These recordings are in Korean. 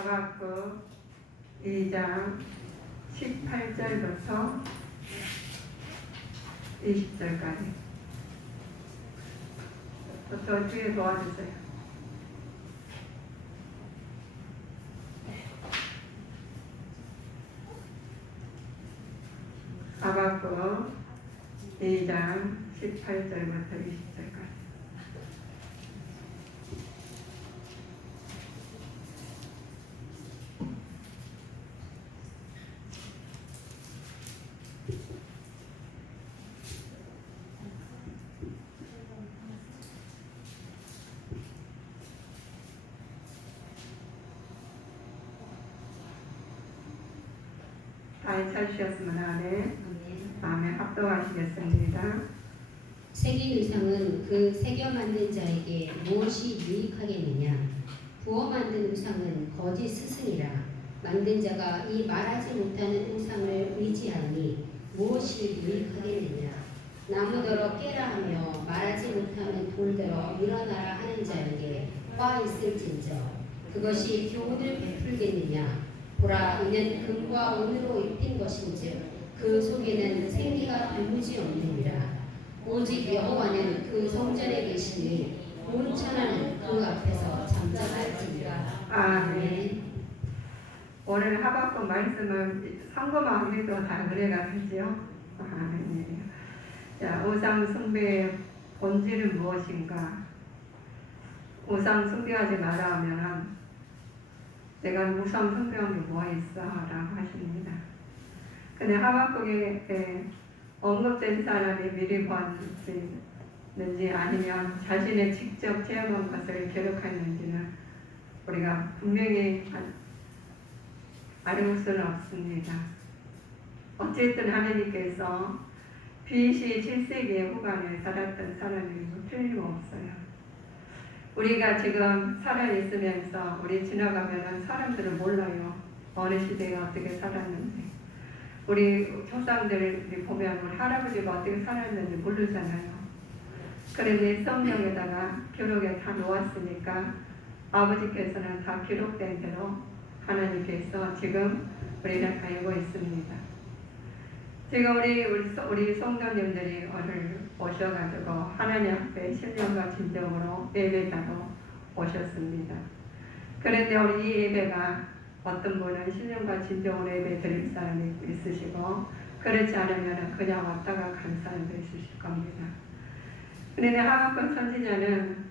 하박국 2장 18절부터 20절까지. 저 뒤에 도와주세요. 하박국 2장 18절부터 20절까지. 다 찾으셨으면 아멘. 합동하시겠습니다. 새긴 의상은 그 새겨 만든 자에게 무엇이 유익하겠느냐? 부어 만든 의상은 거짓 스승이라. 만든 자가 이 말하지 못하는 의상을 의지하니 무엇이 유익하겠느냐? 나무더러 깨라 하며 말하지 못하는 돌더러 일어나라 하는 자에게 화 있을진저 그것이 교훈을 베풀겠느냐? 보라, 이는 금과 은으로 입힌 것인즉 그 속에는 생기가 도무지 없느니라. 오직 여호와는 그 성전에 계시니 온 천하는 그 앞에서 잠잠할지니라. 아멘. 오늘 하박국 말씀은 상고만 해도 다 은혜가 되지요. 아멘. 자, 우상 숭배의 본질은 무엇인가? 우상 숭배하지 마라 하면 내가 우상 숭배한 게 뭐가 있어? 라고 하십니다. 근데 하박국에 언급된 사람이 미리 봤는지 아니면 자신의 직접 체험한 것을 기록했는지는 우리가 분명히 알 수는 없습니다. 어쨌든 하나님께서 BC 7세기의 후반에 살았던 사람이고 틀림없어요. 우리가 지금 살아있으면서 우리 지나가면 사람들을 몰라요. 어느 시대에 어떻게 살았는지. 우리 조상들이 보면 우리 할아버지가 어떻게 살았는지 모르잖아요. 그런데 성경에다가 기록에 다 놓았으니까 아버지께서는 다 기록된 대로 하나님께서 지금 우리를 알고 있습니다. 지금 우리 성도님들이 오늘 오셔가지고 하나님 앞에 신령과 진정으로 예배자로 오셨습니다. 그런데 우리 이 예배가 어떤 분은 신령과 진정으로 예배 드릴 사람이 있으시고 그렇지 않으면 그냥 왔다가 간 사람도 있으실 겁니다. 그런데 하박국 선지자는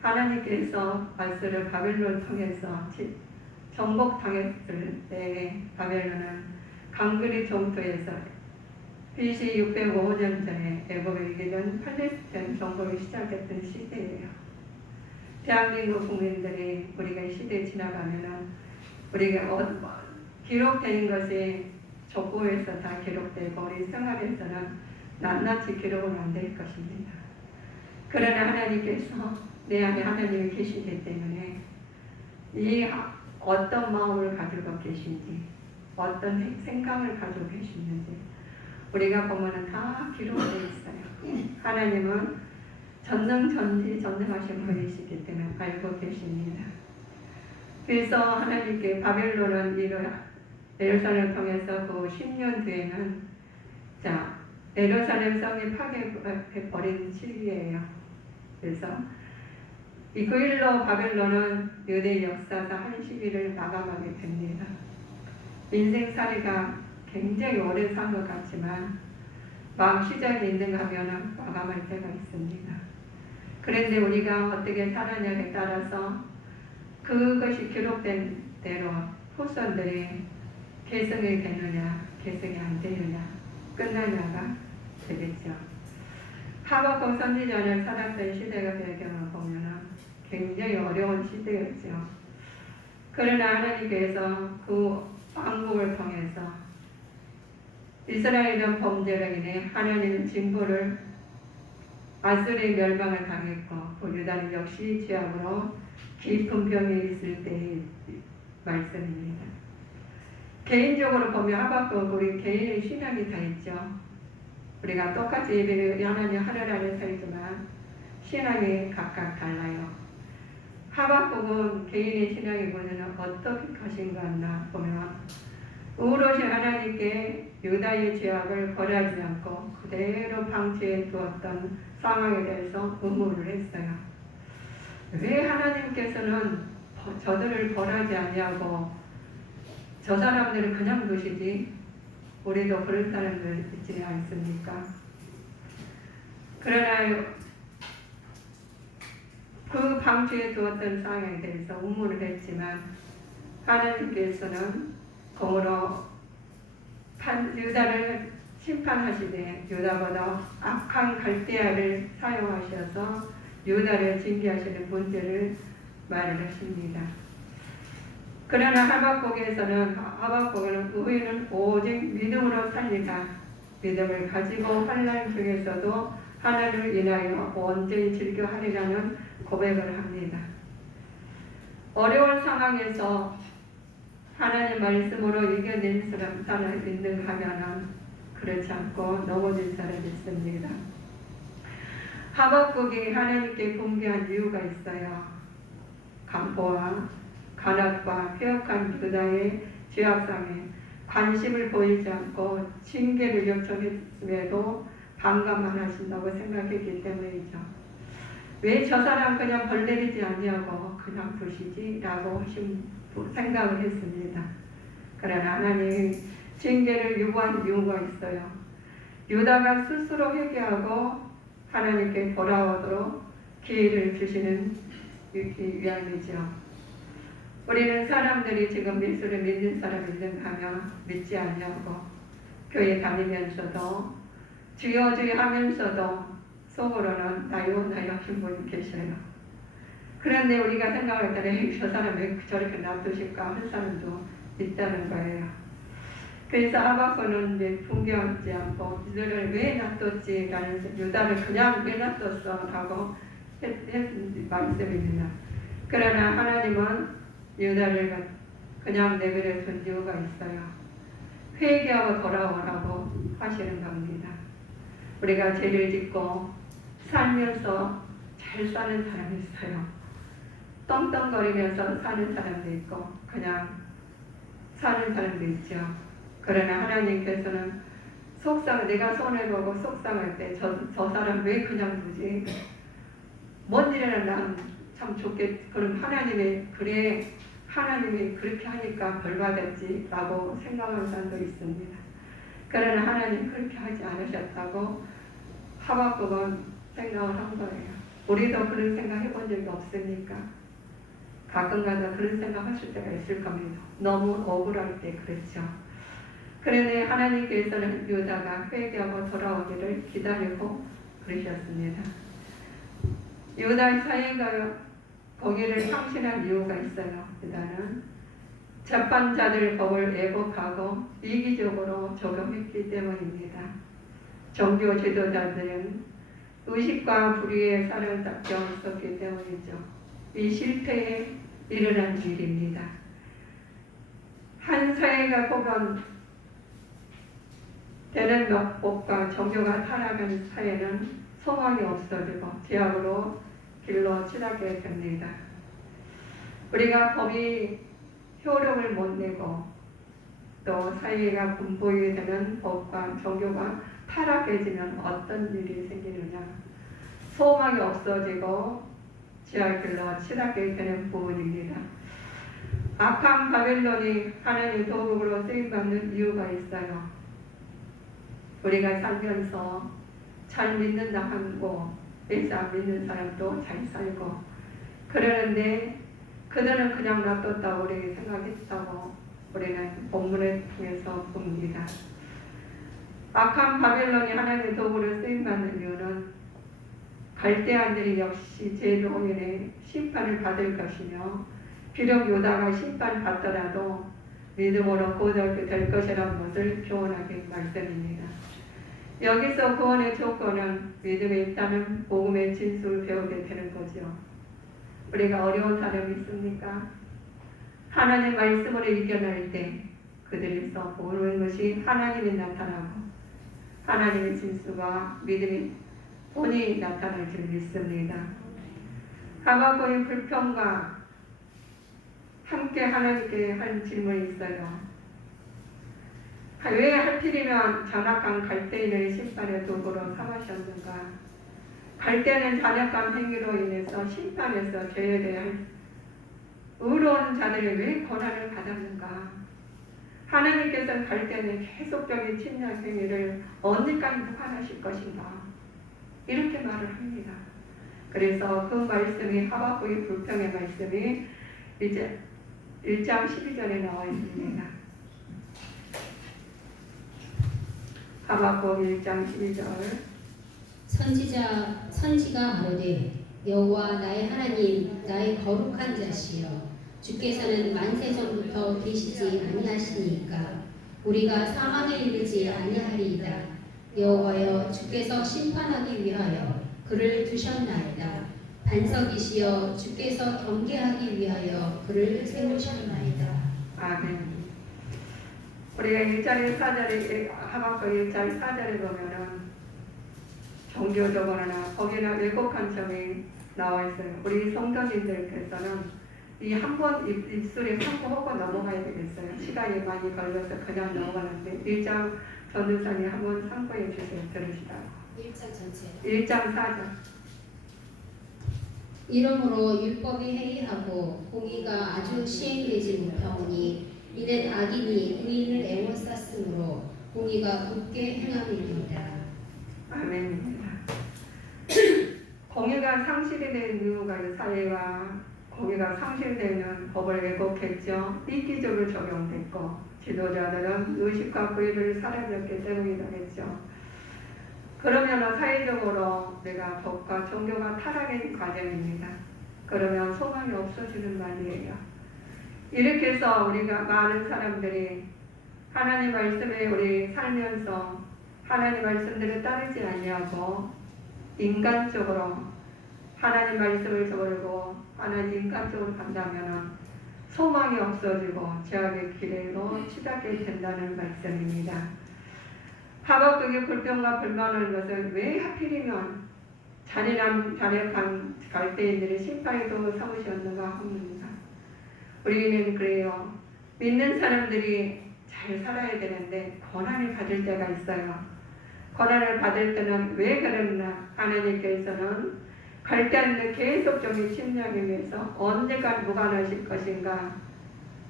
하나님께서 바스를 바벨론 통해서 정복당했을 때에 바벨론은 강그리 종토에서 BC 605년 전에 애굽에 이기던 팔레스타인 정복이 시작했던 시대예요. 대한민국 국민들이 우리가 이 시대에 지나가면은 우리가 기록된 것이 족보에서 다 기록되고 우리 생활에서는 낱낱이 기록은 안 될 것입니다. 그러나 하나님께서 내 안에 하나님이 계시기 때문에 이 어떤 마음을 가지고 계신지 어떤 생각을 가지고 계시는지 우리가 보면은 다 기록되어 있어요. 하나님은 전능하신 분이시기 때문에 알고 계십니다. 그래서 하나님께 바벨론은 예루살렘을 통해서 그 10년 뒤에는 예루살렘 성이 파괴해버린 시기예요. 그래서 그 일로 바벨론은 유대 역사상 한 시기를 마감하게 됩니다. 인생살이가 굉장히 오래 산 것 같지만 시작이 있는가 하면 마감할 때가 있습니다. 그런데 우리가 어떻게 살았냐에 따라서 그것이 기록된 대로 후손들이 계승이 되느냐 계승이 안 되느냐 끝나냐가 되겠죠. 하박국 선지자는 살았던 시대가 배경을 보면 굉장히 어려운 시대였죠. 그러나 하나님께서 그 왕국을 통해서 이스라엘은 범죄로 인해 하나님은 징벌을 아수르의 멸망을 당했고 그 유다는 역시 죄악으로 깊은 병에 있을 때의 말씀입니다. 개인적으로 보면 하박국 우리 개인의 신앙이 다 있죠. 우리가 똑같이 예배를 하나님 하늘 안에 살지만 신앙이 각각 달라요. 하박국은 개인의 신앙의 문제는 어떻게 가신 것 같나 보면 우로신 하나님께 유다의 죄악을 벌하지 않고 그대로 방치해 두었던 상황에 대해서 의문을 했어요. 왜 하나님께서는 저들을 벌하지 아니하고 저 사람들을 그냥 두시지? 우리도 그런 사람들 있지 않습니까? 그러나 그 방치해 두었던 상황에 대해서 의문을 했지만 하나님께서는 공으로 유다를 심판하시되 유다보다 악한 갈대아를 사용하셔서 유다를 징계하시는 문제를 말을 하십니다. 그러나 하박국에는 우리는 오직 믿음으로 살리라. 믿음을 가지고 환난 중에서도 하나님을 인하여 온전히 즐겨하리라는 고백을 합니다. 어려운 상황에서 하나님 말씀으로 이겨낼 사람 있는가 하면은 그렇지 않고 넘어질 사람이 있습니다. 하박국이 하나님께 분개한 이유가 있어요. 강포와 간악과 폐역한 유다의 죄악상에 관심을 보이지 않고 징계를 요청했음에도 반감만 하신다고 생각했기 때문이죠. 왜 저 사람 그냥 벌 내리지 아니하고 그냥 두시지? 라고 생각을 했습니다. 그러나 하나님이 징계를 요구한 이유가 있어요. 유다가 스스로 회개하고 하나님께 돌아오도록 기회를 주시는 위함이죠. 우리는 사람들이 지금 예수를 믿는 사람이 있는가 하면 믿지 아니하고 교회 다니면서도 주여 주여 하면서도 속으로는 나요 나요 하신 분이 계셔요. 그런데 우리가 생각할 때는 저 사람 왜 저렇게 놔두실까 하는 사람도 있다는 거예요. 그래서 하박국은 이제 분개하지 않고 이들을 왜 놔뒀지? 라는 유다를 그냥 왜 놔뒀어? 라고 했 말씀입니다. 그러나 하나님은 유다를 그냥 내버려 둔 이유가 있어요. 회개하고 돌아오라고 하시는 겁니다. 우리가 죄를 짓고 살면서 잘 사는 사람이 있어요. 떵떵거리면서 사는 사람도 있고 그냥 사는 사람도 있죠. 그러나 하나님께서는 내가 손해보고 속상할 때 저 사람 왜 그냥 두지? 뭔 일이나 난 참 좋겠. 그럼 하나님이 그렇게 하니까 벌 받았지 라고 생각하는 사람도 있습니다. 그러나 하나님 그렇게 하지 않으셨다고 하박국은 생각을 한 거예요. 우리도 그런 생각 해본 적이 없습니까? 가끔가다 그런 생각 하실 때가 있을 겁니다. 너무 억울할 때 그렇죠. 그런데 하나님께서는 유다가 회개하고 돌아오기를 기다리고 그러셨습니다. 유다 사이가 거기를 상실한 이유가 있어요. 유다는 재판자들 법을 왜곡하고 이기적으로 적용했기 때문입니다. 종교 지도자들은 의식과 불의에 사로잡혀 있었기 때문이죠. 이 실패에 일어난 일입니다. 한 사회가 보면 되는 법과 종교가 타락한 사회는 소망이 없어지고 죄악으로 길로 치닫게 됩니다. 우리가 법이 효력을 못 내고 또 사회가 분포하게 되는 법과 종교가 타락해지면 어떤 일이 생기느냐? 소망이 없어지고 죄악길로 치닫게 되는 부분입니다. 악한 바벨론이 하나님 도구로 쓰임받는 이유가 있어요. 우리가 살면서 잘 믿는다 하고 예수 안 믿는 사람도 잘 살고 그러는데 그들은 그냥 놔뒀다고 우리 생각했다고 우리는 본문을 통해서 봅니다. 악한 바벨론이 하나님의 도구로 쓰임받는 이유는 갈대아인들이 역시 제도인의 심판을 받을 것이며 비록 유다가 심판받더라도 믿음으로 구원하게 될 것이라는 것을 교훈하게 말씀입니다. 여기서 구원의 조건은 믿음에 있다는 복음의 진술을 배우게 되는 거죠. 우리가 어려운 사람이 있습니까? 하나님 말씀으로 이겨낼 때 그들에서 보는 것이 하나님이 나타나고 하나님의 진수가 믿음이 본이 나타날 줄 믿습니다. 하박국의 불평과 함께 하나님께 한 질문이 있어요. 왜 하필이면 장악한 갈대인을 심판의 도구로 삼으셨는가? 갈대는 잔악한 행위로 인해서 심판에서 제어돼야 할 의로운 자들이 왜 고난을 받았는가? 하나님께서는 갈대는 계속적인 침략 행위를 언제까지 무관하실 것인가? 이렇게 말을 합니다. 그래서 그 말씀이 하박국의 불평의 말씀이 이제 1장 12절에 나와 있습니다. 하박국 1장 12절. 선지가 가로되 여호와 나의 하나님 나의 거룩한 자시여 주께서는 만세 전부터 계시지 아니하시니까 우리가 사망에 이르지 아니하리이다. 여호와여 주께서 심판하기 위하여 그를 두셨나이다. 반석이시여 주께서 경계하기 위하여 그를 세우셨나이다. 아멘. 우리가 1장 4절에 하박국 1장 4절에 보면은 종교적으로나 거기나 왜곡한 점이 나와 있어요. 우리 성도님들께서는 이 한 번 입술에 참고하고 넘어가야 되겠어요. 시간이 많이 걸려서 그냥 넘어가는데 1장 전도사님 한번 참고해 주세요. 들으시라고. 1장 전체. 1장 4절. 이러므로 율법이 해이하고 공의가 아주 시행되지 못하오니 이는 악인이 의인을 애워쌌으므로 공의가 굳게 행함이니이다. 아멘입니다. 공의가 상실이 된 이유가 사회와 공의가 상실되는 법을 왜곡했죠. 이기적으로 적용됐고 지도자들은 의식과 구의를 사라졌기 때문이라겠죠. 그러면 사회적으로 내가 법과 종교가 타락의 과정입니다. 그러면 소망이 없어지는 말이에요. 이렇게 해서 우리가 많은 사람들이 하나님 말씀에 우리 살면서 하나님 말씀대로 따르지 아니하고 인간적으로 하나님 말씀을 저버리고 하나님 인간적으로 간다면 소망이 없어지고 죄악의 길로 치닫게 된다는 말씀입니다. 하박국의 불평과 불만하는 것은 왜 하필이면 잔인한 갈대인들의 심판에도 삼으셨는가 합니다. 우리는 그래요. 믿는 사람들이 잘 살아야 되는데 고난을 받을 때가 있어요. 고난을 받을 때는 왜 그랬나? 하나님께서는 갈대인들 계속적인 침략에 위해서 언제까지 무관하실 것인가?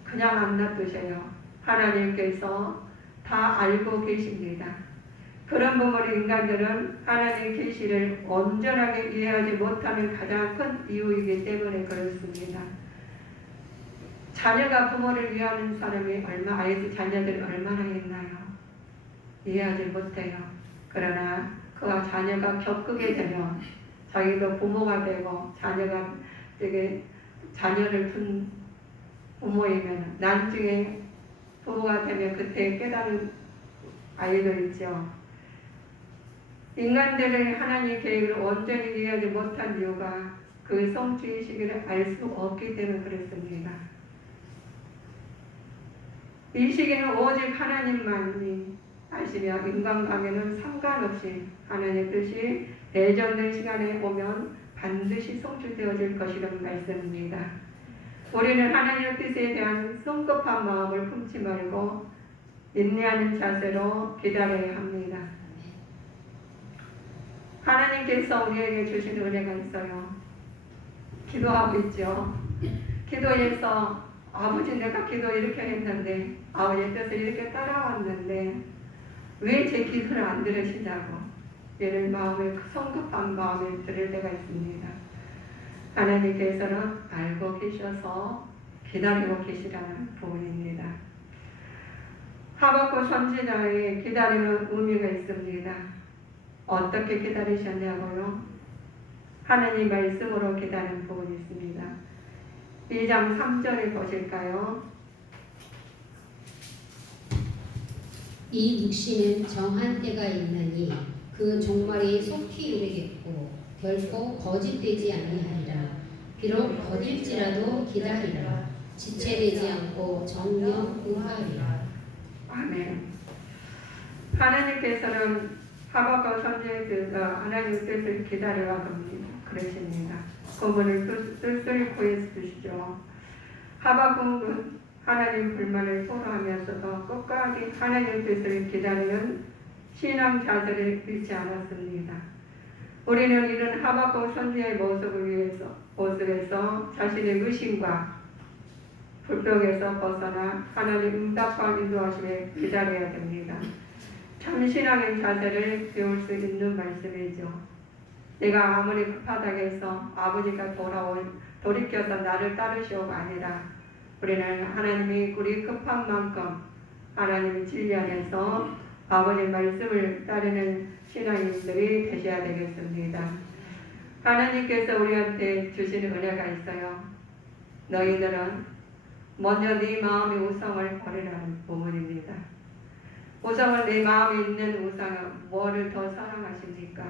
그냥 안 놔두셔요. 하나님께서 다 알고 계십니다. 그런 부분을 인간들은 하나님의 계시를 온전하게 이해하지 못하는 가장 큰 이유이기 때문에 그렇습니다. 자녀가 부모를 위하는 사람이 자녀들이 얼마나 있나요? 이해하지 못해요. 그러나 그가 자녀가 겪게 되면 자기도 부모가 되고 자녀가 자녀를 둔 부모이면 나중에 부모가 되면 그때 깨달은 아이도 있죠. 인간들의 하나님의 계획을 온전히 이해하지 못한 이유가 그 성취의 시기를 알 수 없기 때문에 그렇습니다. 이 시기는 오직 하나님만이 아시며 인간관계는 상관없이 하나님의 뜻이 내전된 시간에 오면 반드시 성취되어질 것이라는 말씀입니다. 우리는 하나님의 뜻에 대한 성급한 마음을 품지 말고 인내하는 자세로 기다려야 합니다. 하나님께서 우리에게 주신 은혜가 있어요. 기도하고 있죠. 기도해서 아버지 내가 기도 이렇게 했는데 아버지의 뜻을 이렇게 따라왔는데 왜 제 기도를 안 들으시냐고 얘를 성급한 마음에 들을 때가 있습니다. 하나님께서는 알고 계셔서 기다리고 계시라는 부분입니다. 하박국 선지자의 기다림은 의미가 있습니다. 어떻게 기다리셨냐고요? 하나님 말씀으로 기다리는 부분이 있습니다. 2장 3절에 보실까요? 이 묵시는 정한 때가 있나니 그 종말이 속히 이르겠고 결코 거짓되지 아니하리라. 비록 더딜지라도 기다리라. 지체되지 않고 정령 응하리라. 아멘. 하나님께서는 하박국 선지자의 뜻과 하나님의 뜻을 기다려야 합니다. 그러십니다. 고문을 쓸쓸히 구해 주시죠. 하박국은 하나님 불만을 토로하면서도 끝까지 하나님 뜻을 기다리는 신앙 자세를 잃지 않았습니다. 우리는 이런 하박국 선지의 모습에서 자신의 의심과 불평에서 벗어나 하나님 응답과 인도하심에 기다려야 됩니다. 참 신앙의 자세를 배울 수 있는 말씀이죠. 내가 아무리 급하다고 해서 아버지가 돌이켜서 나를 따르시오가 아니라 우리는 하나님이 우리 급한 만큼 하나님의 진리 안에서 아버지의 말씀을 따르는 신앙인들이 되셔야 되겠습니다. 하나님께서 우리한테 주시는 은혜가 있어요. 너희들은 먼저 네 마음의 우상을 버리라는 부분입니다. 우상은 내 마음에 있는 우상은 뭐를 더 사랑하십니까?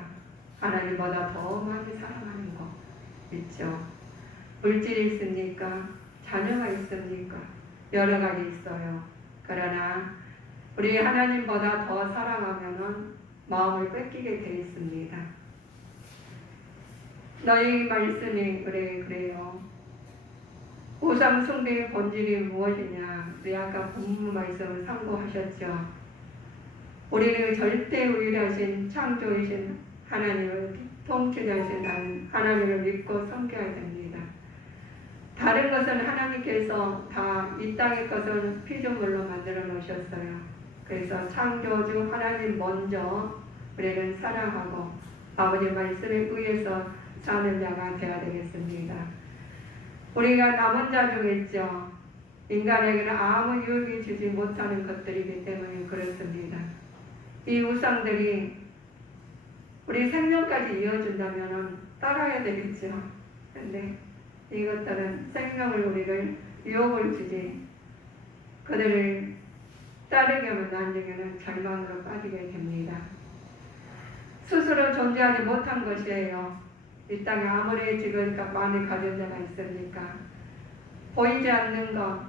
하나님보다 더 많이 사랑하는 거 있죠. 물질이 있습니까? 자녀가 있습니까? 여러 가지 있어요. 그러나 우리 하나님보다 더 사랑하면은 마음을 뺏기게 되어 있습니다. 너희 말씀이 그래요. 우상 숭배의 본질이 무엇이냐? 우리 아까 본문 말씀을 참고하셨죠. 우리는 절대 유일하신 창조이신 하나님을 통치자신 하나님을 믿고 섬겨야 됩니다. 다른 것은 하나님께서 다 이 땅의 것을 피조물로 만들어 놓으셨어요. 그래서 창조주 하나님 먼저 우리는 사랑하고 아버지 말씀에 의해서 사는 자가 되어야 되겠습니다. 우리가 남은 자 중에 있죠. 인간에게는 아무 유익이 주지 못하는 것들이기 때문에 그렇습니다. 이 우상들이 우리 생명까지 이어준다면 따라야 되겠죠. 근데 이것들은 생명을 우리를 유혹을 주지 그들을 따르게 하면 나중에는 절망으로 빠지게 됩니다. 스스로 존재하지 못한 것이에요. 이 땅에 아무리 지금 많이 가진 데가 있습니까? 보이지 않는 것,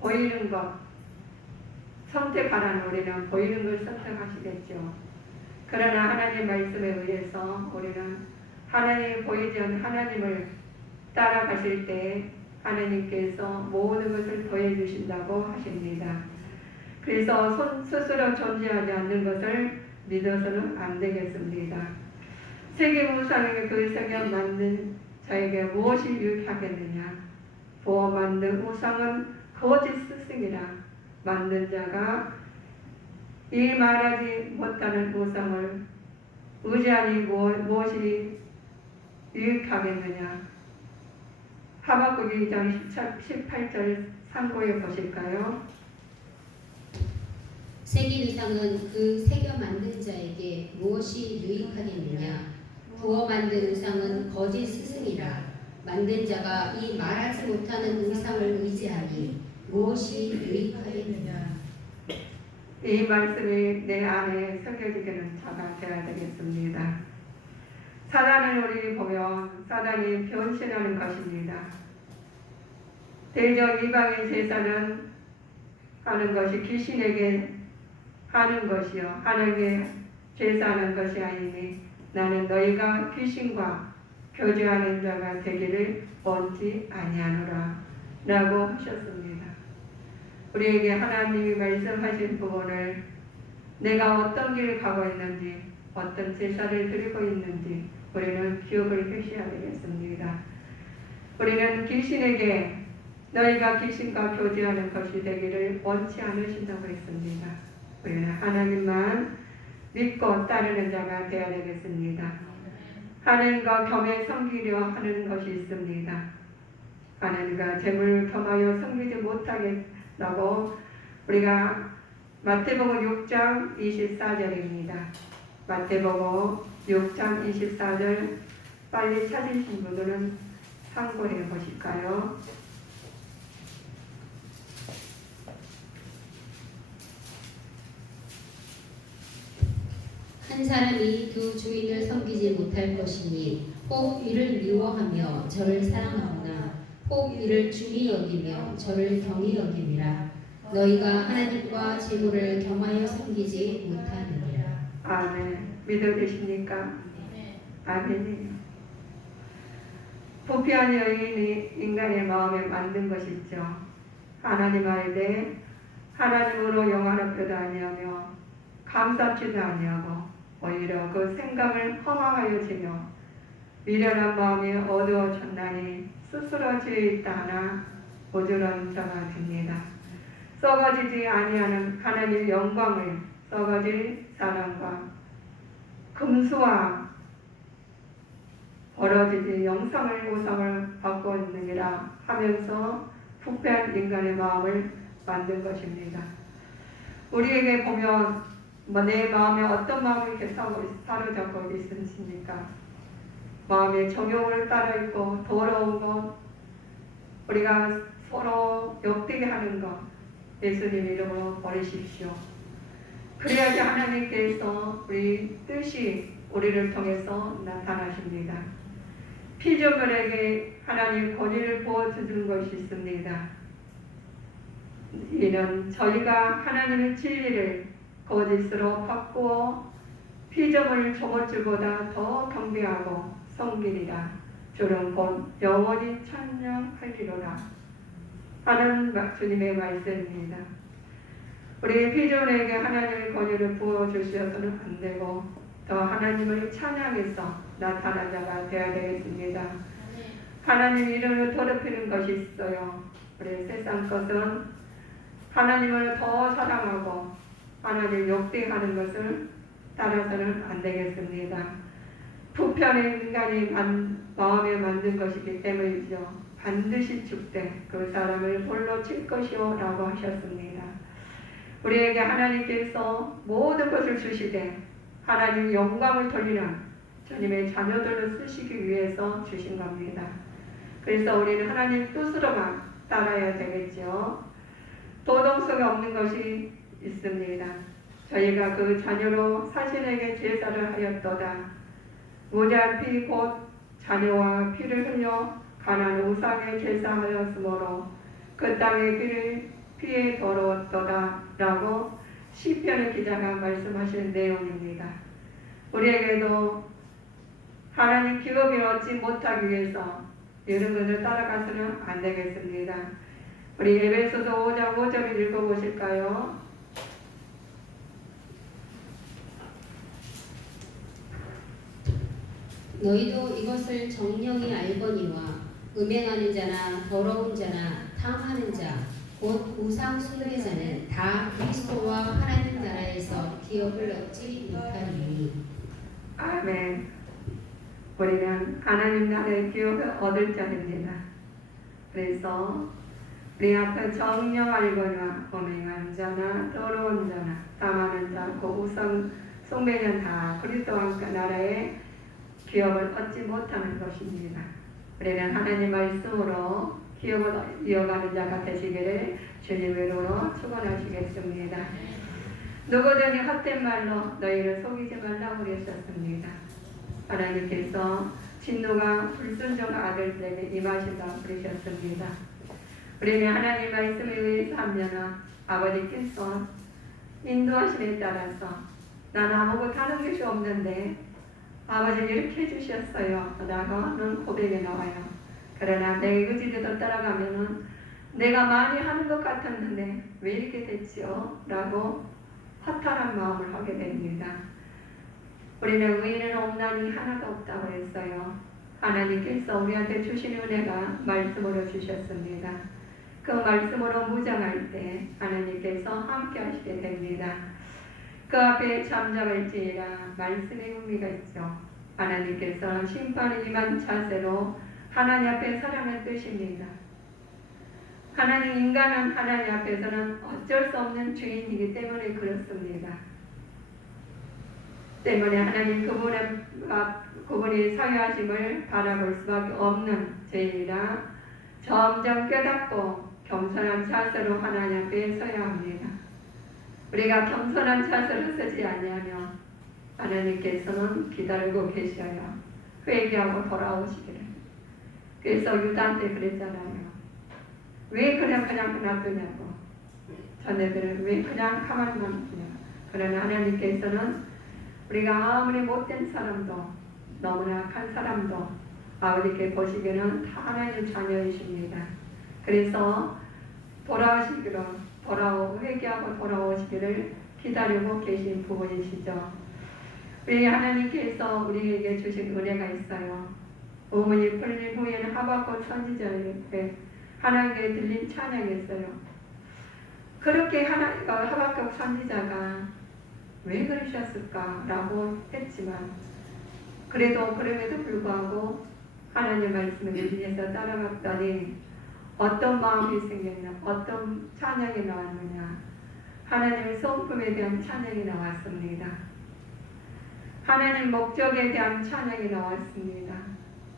보이는 것 선택하라는 우리는 보이는 걸 선택하시겠죠. 그러나 하나님 말씀에 의해서 우리는 하나님이 보이지 않는 하나님을 따라가실 때 하나님께서 모든 것을 더해 주신다고 하십니다. 그래서 스스로 존재하지 않는 것을 믿어서는 안 되겠습니다. 세계 우상에게 그 세계 만든 자에게 무엇이 유익하겠느냐? 부어 만든 우상은 거짓 스승이라 만든 자가 이 말하지 못하는 우상을 의지하니 무엇이 유익하겠느냐? 하박국 2장 18절 참고해 보실까요? 새긴 우상은 그 새겨 만든 자에게 무엇이 유익하겠느냐? 부어 만든 우상은 거짓 스승이라 만든 자가 이 말하지 못하는 우상을 의지하니 무엇이 유익하겠느냐? 이 말씀이 내 안에 새겨지는 자가 되어야 되겠습니다. 사단을 우리 보면 사단이 변신하는 것입니다. 대적 이방인 제사는 하는 것이 귀신에게 하는 것이요 하나님께 제사하는 것이 아니니 나는 너희가 귀신과 교제하는 자가 되기를 원치 아니하노라 라고 하셨습니다. 우리에게 하나님이 말씀하신 부분을 내가 어떤 길을 가고 있는지 어떤 제사를 드리고 있는지 우리는 기억을 하셔야 되겠습니다. 우리는 귀신에게 너희가 귀신과 교제하는 것이 되기를 원치 않으신다고 했습니다. 우리는 하나님만 믿고 따르는 자가 되어야 되겠습니다. 하나님과 겸해 섬기려 하는 것이 있습니다. 하나님과 재물을 겸하여 섬기지 못하겠다고 우리가 마태복음 6장 24절입니다. 마태복음 6장 24절 빨리 찾으신 분들은 참고해 보실까요? 한 사람이 두 주인을 섬기지 못할 것이니 혹 이를 미워하며 저를 사랑하거나 혹 이를 중히 여기며 저를 경히 여김이라. 너희가 하나님과 재물을 겸하여 섬기지 못하느니라. 아멘. 믿어주십니까? 아멘. 부패한 여인이 인간의 마음에 만든 것이죠. 하나님 알되 하나님으로 영화롭게도 아니하며 감사치도 아니하고 오히려 그 생각을 허망하여지며 미련한 마음이 어두워졌나니 스스로 지혜 있다 하나 부끄러운 자가 됩니다. 썩어지지 아니하는 하나님의 영광을 썩어질 사람과 금수와 벌어지지 영상을 우상을 바꾸었느니라 하면서 부패한 인간의 마음을 만든 것입니다. 우리에게 보면 내 마음에 어떤 마음이 사로잡고 있으십니까? 마음의 정욕을 따라 있고 더러운 것, 우리가 서로 욕되게 하는 것, 예수님 이름으로 버리십시오. 그래야지 하나님께서 우리 뜻이 우리를 통해서 나타나십니다. 피조물에게 하나님 권위를 부어주는 것이 있습니다. 이는 저희가 하나님의 진리를 거짓으로 바꾸어 피조물 조물주보다 더 경배하고 섬기리라. 주는 곧 영원히 찬양하리로라 하는 주님의 말씀입니다. 우리 피조물에게 하나님의 권위를 부어주셔서는 안 되고 더 하나님을 찬양해서 나타난 자가 되어야 되겠습니다. 하나님 이름을 더럽히는 것이 있어요. 우리 세상 것은 하나님을 더 사랑하고 하나님을 욕되하는 것을 따라서는 안 되겠습니다. 부패한 인간이 마음에 만든 것이기 때문이죠. 반드시 죽되 그 사람을 돌로 칠 것이오 라고 하셨습니다. 우리에게 하나님께서 모든 것을 주시되 하나님 영광을 돌리는 주님의 자녀들로 쓰시기 위해서 주신 겁니다. 그래서 우리는 하나님 뜻으로만 따라야 되겠죠. 도덕성이 없는 것이 있습니다. 저희가 그 자녀로 사신에게 제사를 하였도다. 무죄한 피 곧 자녀와 피를 흘려 가난 우상에 제사하였으므로 그 땅의 피에 더러웠도다 라고 시편의 기자가 말씀하신 내용입니다. 우리에게도 하나님 기업을 얻지 못하기 위해서 이런 것을 따라가서는 안 되겠습니다. 우리 에베소서 5장 5절을 읽어보실까요? 너희도 이것을 정령이 알거니와 음행하는 자나 더러운 자나 탐하는 자 곧 우상 숭배자는 다 그리스도와 하나님 나라에서 기업을 얻지 못하리니. 아멘. 우리는 하나님 나라의 기업을 얻을 자입니다. 그래서 우리 앞에 정령 알거나 음행한 자나 더러운 자나 탐하는 자 곧 우상 숭배자는 다 그리스도와 나라의 기업을 얻지 못하는 것입니다. 우리는 하나님 말씀으로 기업을 이어가는 자가 되시기를 주님의 이름으로 축원하시겠습니다. 누구든지 헛된 말로 너희를 속이지 말라고 그러셨습니다. 하나님께서 진노가 불순종 아들들에게 임하신다고 그러셨습니다. 우리는 하나님 말씀에 의해서 하면 아버지께서 인도하심에 따라서 나는 아무것도 하는 것이 없는데 아버지는 이렇게 해주셨어요 라고는 고백이 나와요. 그러나 내 의지대로 따라가면은 내가 많이 하는 것 같았는데 왜 이렇게 됐지요? 라고 허탈한 마음을 하게 됩니다. 우리는 의인은 없나니 하나도 없다고 했어요. 하나님께서 우리한테 주신 은혜가 말씀으로 주셨습니다. 그 말씀으로 무장할 때 하나님께서 함께 하시게 됩니다. 그 앞에 잠잠할지니라 말씀의 의미가 있죠. 하나님께서 심판이 임한 자세로 하나님 앞에 서라는 뜻입니다. 하나님 인간은 하나님 앞에서는 어쩔 수 없는 죄인이기 때문에 그렇습니다. 때문에 하나님 그분이 사유하심을 바라볼 수밖에 없는 죄인이라 점점 깨닫고 겸손한 자세로 하나님 앞에 서야 합니다. 우리가 겸손한 자세로 서지 아니하면 하나님께서는 기다리고 계셔요. 회개하고 돌아오시기를. 그래서 유다한테 그랬잖아요. 왜 그냥 놔두냐고. 자네들은 왜 그냥 가만히 놔두냐. 그러나 하나님께서는 우리가 아무리 못된 사람도 너무나 악한 사람도 아버지께 보시기에는 다 하나님 자녀이십니다. 그래서 회개하고 돌아오시기를 기다리고 계신 부분이시죠. 우리 하나님께서 우리에게 주신 은혜가 있어요. 우문이 풀린 후에는 하박국 선지자에게 하나님께 들린 찬양이 있어요. 그렇게 하박국 선지자가 왜 그러셨을까라고 했지만 그럼에도 불구하고 하나님 말씀을 위해서 따라갔더니 어떤 마음이 생겼냐, 어떤 찬양이 나왔느냐, 하나님의 성품에 대한 찬양이 나왔습니다. 하나님 목적에 대한 찬양이 나왔습니다.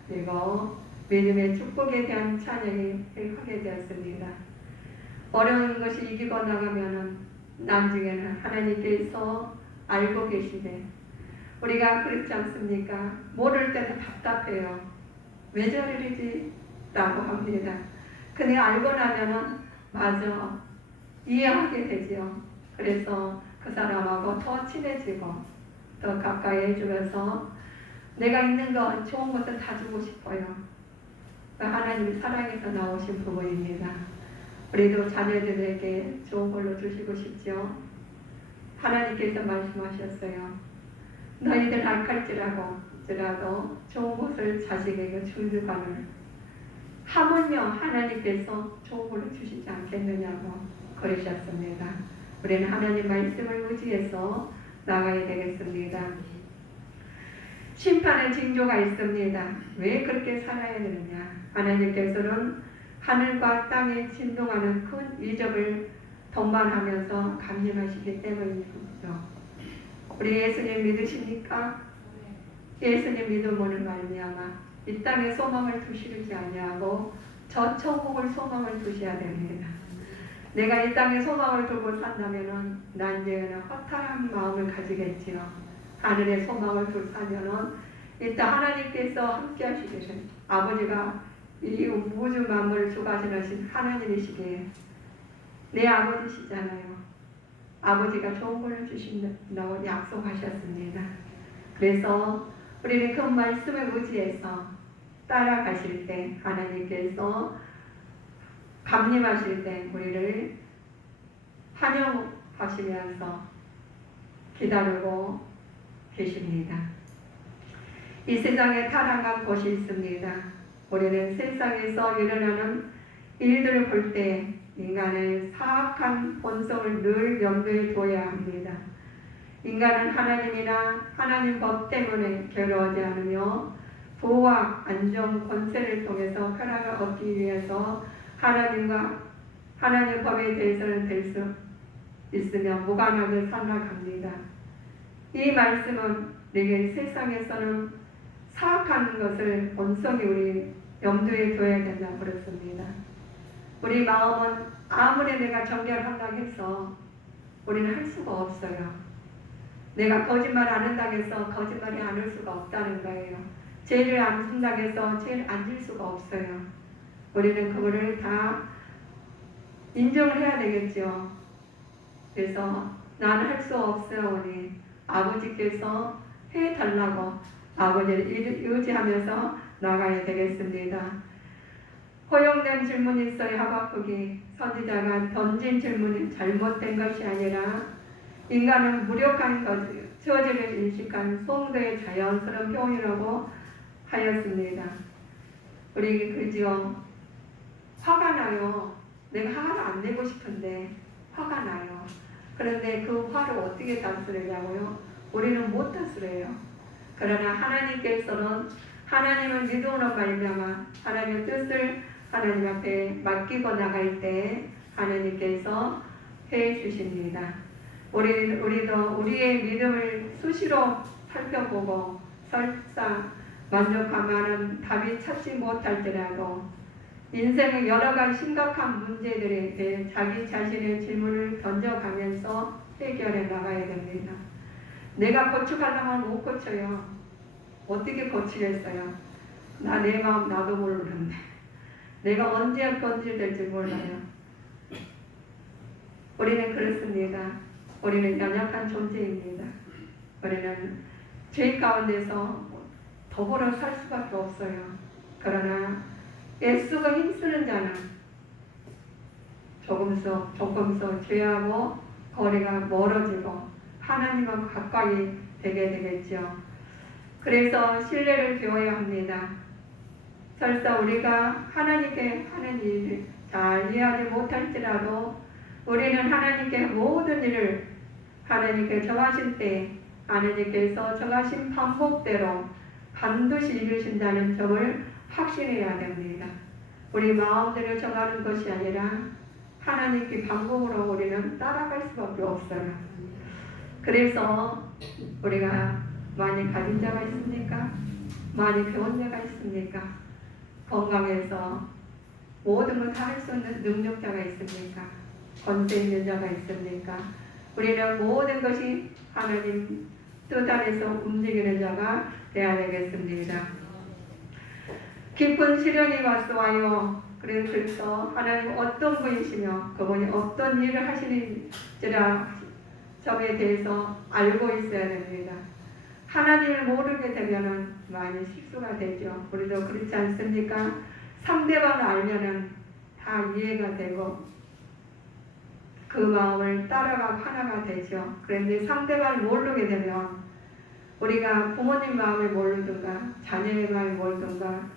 그리고 믿음의 축복에 대한 찬양이 하게 되었습니다. 어려운 것이 이기고 나가면은 나중에는 하나님께서 알고 계시되 우리가 그렇지 않습니까? 모를 때는 답답해요. 왜 저러지? 라고 합니다. 근데 알고 나면은 맞아 이해하게 되죠. 그래서 그 사람하고 더 친해지고 더 가까이 해주면서 내가 있는 거 좋은 것을 다 주고 싶어요. 하나님이 사랑에서 나오신 부분입니다. 우리도 자녀들에게 좋은 걸로 주시고 싶죠. 하나님께서 말씀하셨어요. 너희들 악할지라도 좋은 것을 자식에게 준주거늘 하물며 하나님께서 좋은 걸로 주시지 않겠느냐고 그러셨습니다. 우리는 하나님 말씀을 의지해서 나가야 되겠습니다. 심판의 징조가 있습니다. 왜 그렇게 살아야 되느냐? 하나님께서는 하늘과 땅에 진동하는 큰 이적을 동반하면서 감림하시기 때문이죠. 우리 예수님 믿으십니까? 예수님 믿음으로 말미암아 이 땅에 소망을 두시지 아니하고 저 천국을 소망을 두셔야 됩니다. 내가 이 땅에 소망을 두고 산다면은 난 이제는 허탈한 마음을 가지겠지요. 하늘에 소망을 두고 살면은 일단 하나님께서 함께 하시기를 아버지가 이 우주 만물을 주관하신 하나님이시기에 내 아버지시잖아요. 아버지가 좋은 걸 주신다고 약속하셨습니다. 그래서 우리는 그 말씀을 의지해서 따라가실 때 하나님께서 감림하실 때 우리를 환영하시면서 기다리고 계십니다. 이 세상에 타락한 곳이 있습니다. 우리는 세상에서 일어나는 일들을 볼 때 인간의 사악한 본성을 늘 염두에 둬야 합니다. 인간은 하나님이나 하나님 법 때문에 괴로워하지 않으며 부와 안정, 권세를 통해서 쾌락을 얻기 위해서 하나님 법에 대해서는 될 수 있으며 무관하게 살아갑니다. 이 말씀은 내게 세상에서는 사악한 것을 본성이 우리 염두에 둬야 된다고 그랬습니다. 우리 마음은 아무리 내가 정결한다고 해서 우리는 할 수가 없어요. 내가 거짓말 안 한다고 해서 거짓말이 안 할 수가 없다는 거예요. 죄를 안 진다고 해서 죄를 안 질 수가 없어요. 우리는 그거를 다 인정을 해야 되겠죠. 그래서 나는 할 수 없으니 아버지께서 해달라고 아버지를 의지하면서 나가야 되겠습니다. 허용된 질문이 있어요. 하박국이 선지자가 던진 질문이 잘못된 것이 아니라 인간은 무력한 처지를 인식한 성도의 자연스러운 표현이라고 하였습니다. 우리 그죠? 화가 나요. 내가 화를 안 내고 싶은데 화가 나요. 그런데 그 화를 어떻게 다스리냐고요? 우리는 못 다스려요. 그러나 하나님께서는 하나님을 믿음으로 말미암아 하나님의 뜻을 하나님 앞에 맡기고 나갈 때 하나님께서 해 주십니다. 우리도 우리의 믿음을 수시로 살펴보고 설사 만족하면 답이 찾지 못할지라도 인생의 여러 가지 심각한 문제들에 대해 자기 자신의 질문을 던져가면서 해결해 나가야 됩니다. 내가 고쳐가려면 못 고쳐요. 어떻게 고치겠어요? 내 마음 나도 모르는데 내가 언제 건질될지 몰라요. 우리는 그렇습니다. 우리는 연약한 존재입니다. 우리는 죄 가운데서 더불어 살 수밖에 없어요. 그러나 애쓰고 힘쓰는 자는 조금씩 죄하고 거리가 멀어지고 하나님과 가까이 되게 되겠죠. 그래서 신뢰를 배워야 합니다. 설사 우리가 하나님께 하는 일을 잘 이해하지 못할지라도 우리는 하나님께 모든 일을 하나님께 정하신 때 하나님께서 정하신 방법대로 반드시 이루신다는 점을 확신해야 됩니다. 우리 마음대로 정하는 것이 아니라 하나님께 방법으로 우리는 따라갈 수밖에 없어요. 그래서 우리가 많이 가진 자가 있습니까? 많이 배운 자가 있습니까? 건강해서 모든 걸 다 할 수 있는 능력자가 있습니까? 권세 있는 자가 있습니까? 우리는 모든 것이 하나님 뜻 안에서 움직이는 자가 되어야 되겠습니다. 깊은 시련이 왔어요. 그래서 하나님 어떤 분이시며 그분이 어떤 일을 하시는지라 점에 대해서 알고 있어야 됩니다. 하나님을 모르게 되면은 많이 실수가 되죠. 우리도 그렇지 않습니까? 상대방을 알면은 다 이해가 되고 그 마음을 따라가고 하나가 되죠. 그런데 상대방을 모르게 되면 우리가 부모님 마음을 모르든가 자녀의 마음을 모르든가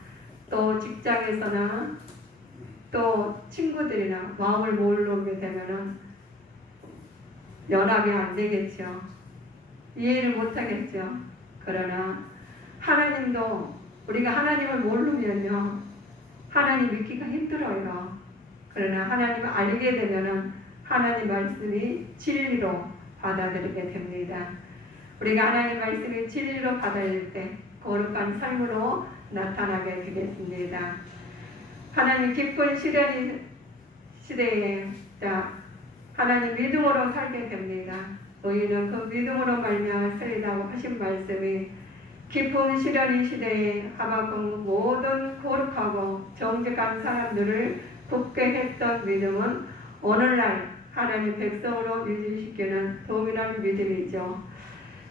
또 직장에서나 또 친구들이나 마음을 모르게 되면은 연합이 안 되겠죠. 이해를 못 하겠죠. 그러나 하나님도 우리가 하나님을 모르면요 하나님 믿기가 힘들어요. 그러나 하나님을 알게 되면은 하나님 말씀이 진리로 받아들이게 됩니다. 우리가 하나님 말씀이 진리로 받아들일 때 거룩한 삶으로 나타나게 되겠습니다. 하나님 깊은 시대에 하나님 믿음으로 살게 됩니다. 너희는 그 믿음으로 말미암아 살리라고 하신 말씀이 깊은 시련의 시대에 하박국 모든 거룩하고 정직한 사람들을 붙게 했던 믿음은 오늘날 하나님 백성으로 유지시키는 동일한 믿음이죠.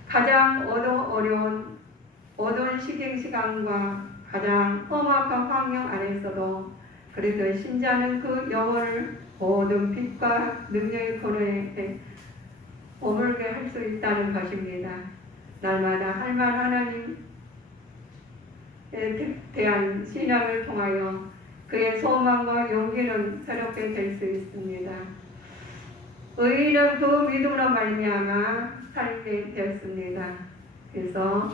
가장 어두운 시간과 가장 험악한 환경 안에서도 그래도 신자는 그 영혼을 모든 빛과 능력의 근원에 머물게 할 수 있다는 것입니다. 날마다 할만 하나님에 대한 신앙을 통하여 그의 소망과 용기는 새롭게 될 수 있습니다. 의인은 그 믿음으로 말미암아 살게 되었습니다. 그래서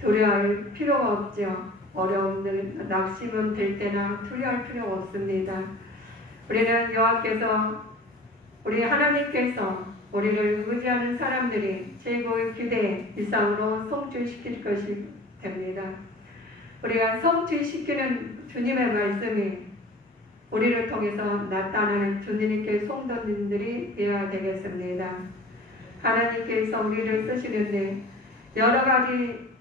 두려워할 필요가 없죠. 어려움들 낙심은 될 때나 두려워할 필요가 없습니다. 우리는 여호와께서 우리 하나님께서 우리를 의지하는 사람들이 최고의 기대 이상으로 성취시킬 것이 됩니다. 우리가 성취시키는 주님의 말씀이 우리를 통해서 나타나는 주님께 성도님들이 되어야 되겠습니다. 하나님께서 우리를 쓰시는데 여러 가지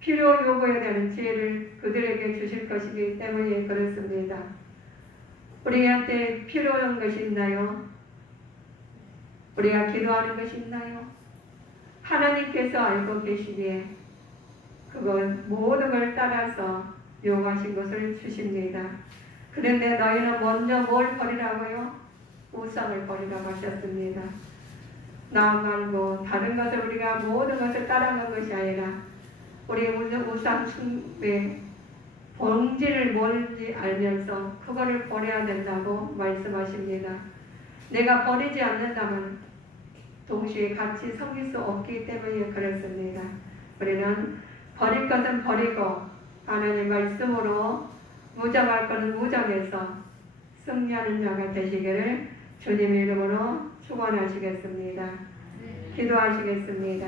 필요 요구에 대한 지혜를 그들에게 주실 것이기 때문에 그렇습니다. 우리한테 필요한 것이 있나요? 우리가 기도하는 것이 있나요? 하나님께서 알고 계시기에 그건 모든 걸 따라서 요구하신 것을 주십니다. 그런데 너희는 먼저 뭘 버리라고요? 우상을 버리라고 하셨습니다. 나 말고 다른 것을 우리가 모든 것을 따라가는 것이 아니라 우리 우상 숭배 본질을 뭔지 알면서 그거를 버려야 된다고 말씀하십니다. 내가 버리지 않는다면 동시에 같이 섬길 수 없기 때문에 그렇습니다. 우리는 버릴 것은 버리고 하나님 말씀으로 무장할 것은 무장해서 승리하는 자가 되시기를 주님의 이름으로 축원하시겠습니다. 기도하시겠습니다.